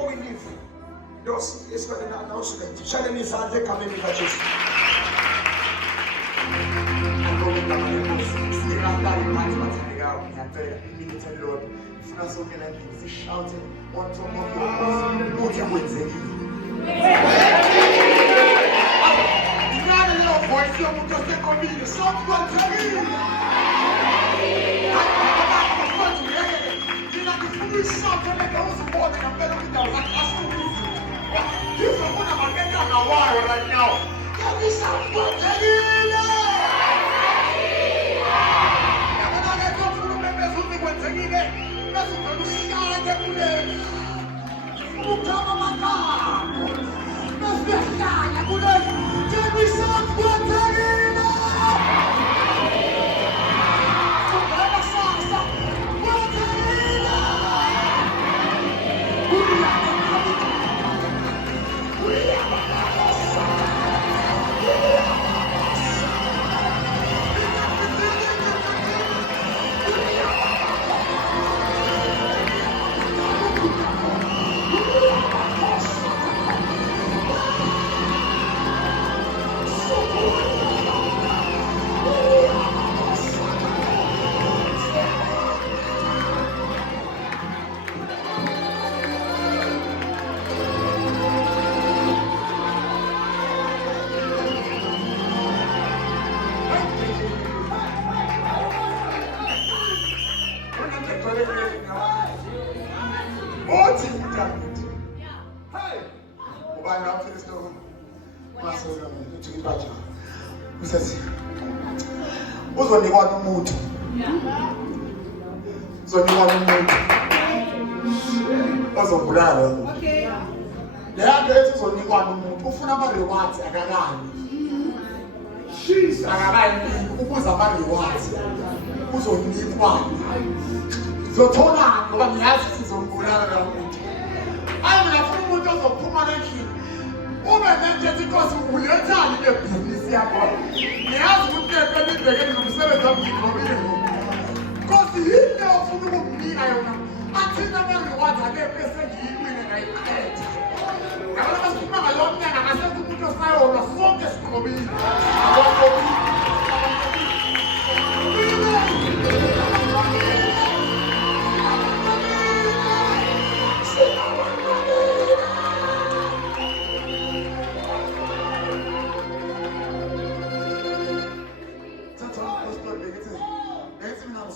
before we leave, those is got an announcement. Shall we start the coming with Jesus? Right now, can we sound good? Uzonikwa umuntu. Uzonikwa umuntu. Ozobulala. Okay. Leyanto ethi uzonikwa umuntu ufuna ama rewards akakani. Jesus akakani ukuza ama rewards. Uzonikwa. Zothola ngoba ngiyazi sizombulala la umuntu. Hayi mina ufuna umuntu ozophuma endlini. Ube nje because ulethani le business yakho. Ngiyazi ukuthi ngeke nibhekene nomsebenzi wamngikobile. Because yini ofuna ukumnika yona? Athina ama-rewards akephi esengiyimile ngayiqeda. Yabona basikhuluma ngalo mnyaka ngasenza umuntu osayolwa sonke siqobile.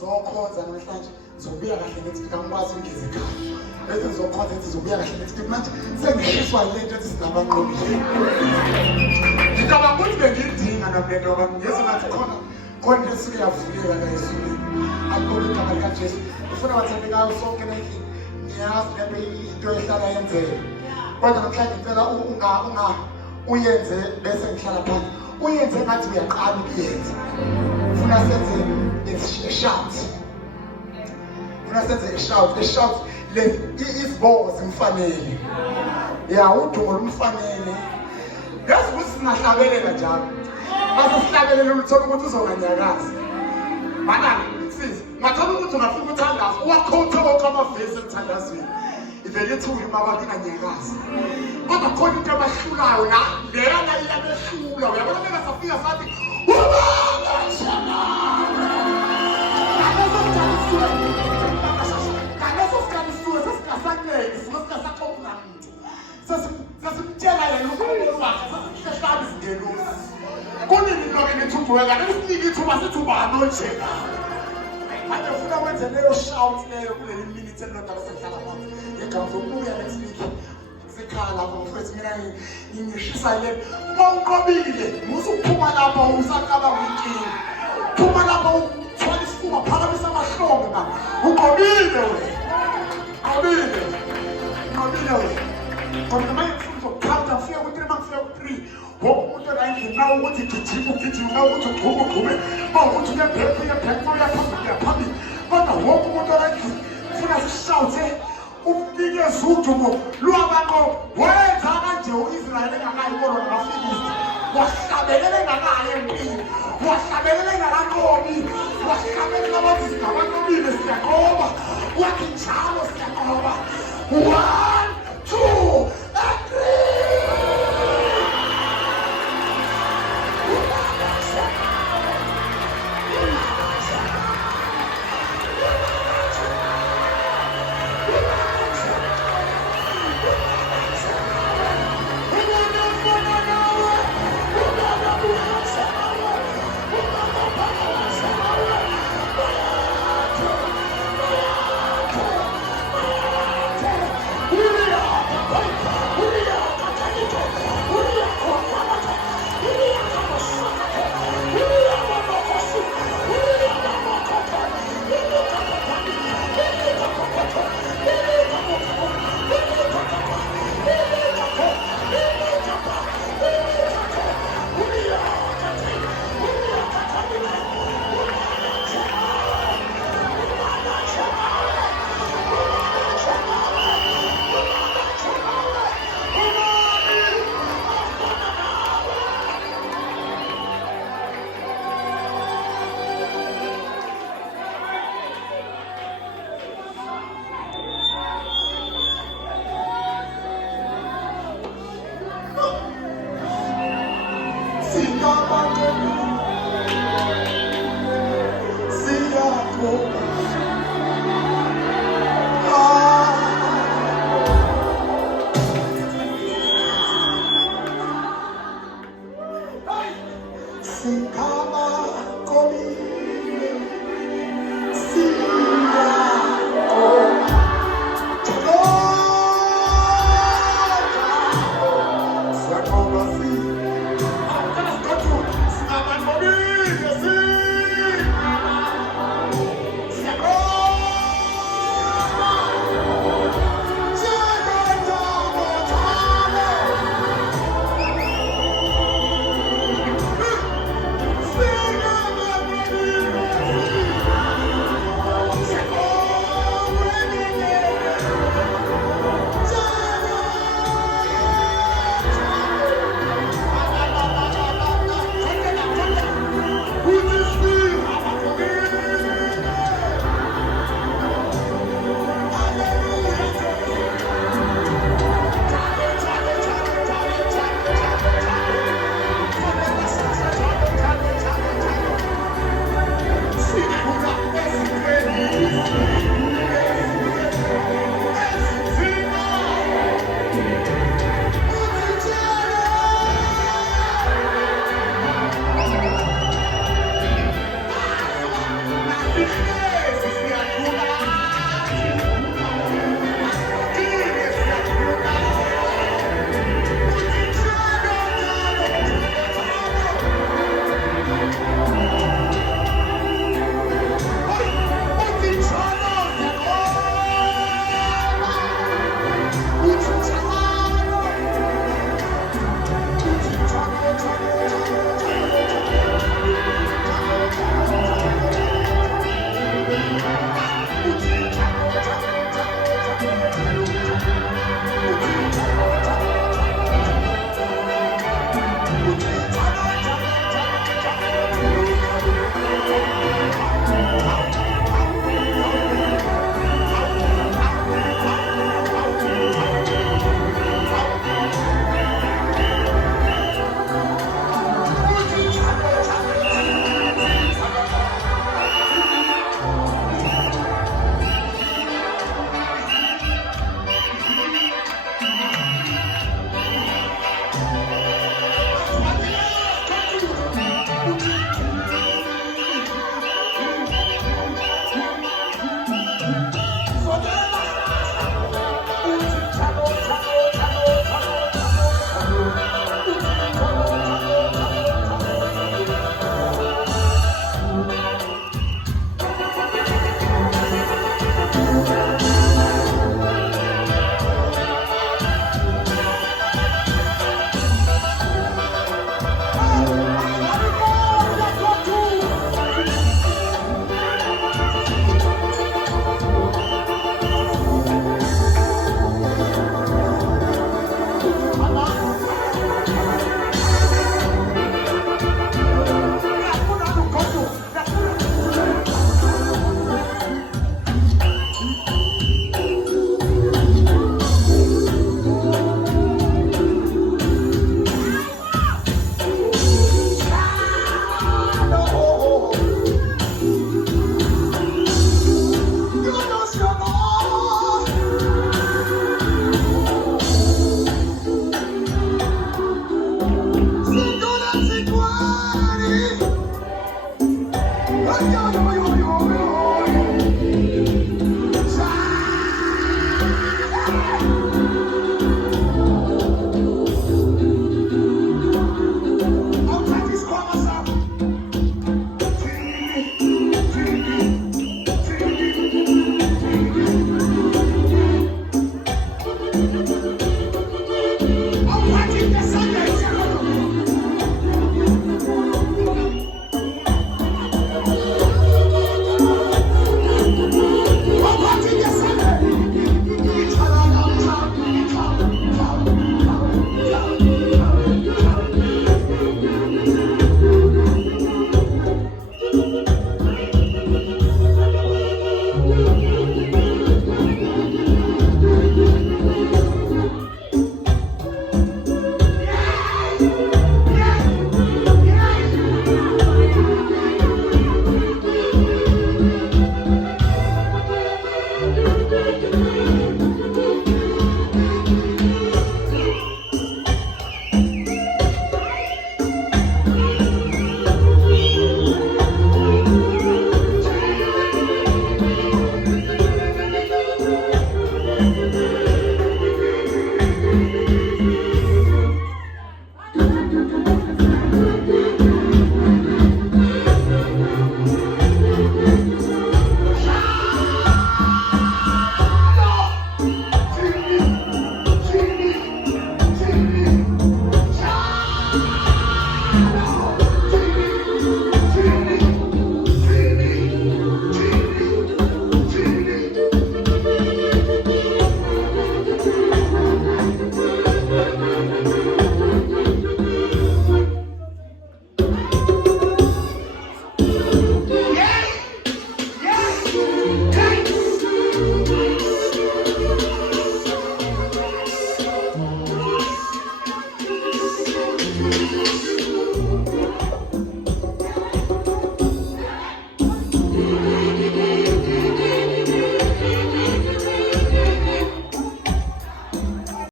Zokhonza namhlanje zobuya kahle ngithi ngikwazi ungeze ekhaya. Bese ngizokhonza ngithi zobuya kahle ngithi manje sengihliswa yilento ethi singabanqobile. Ngicabanga ukuthi bengidinga namlento ngoba ngiyeza ngathi khona esiyavuleka la esini. Akukho igama lika Jesu. Ufuna wathandekayo sonke nendlela. Ngiyazi lento into ehlala yenzeka. Kodwa namhlanje ngicela uyenze bese ngihlala phansi. Uyenze ngathi uyaqala ukuyenza. Ufuna senze a shout. When I said a shout, if balls in family. Yeah, I would do one family. That's what's not happening, John. As a slave, you talk about this on your gas. Madam, sis, my tongue to my people tangas, what coat to come face and tangas. If they get to remember in your gas. But according to my shula, they are like a shula. We are going to make a feel One, two.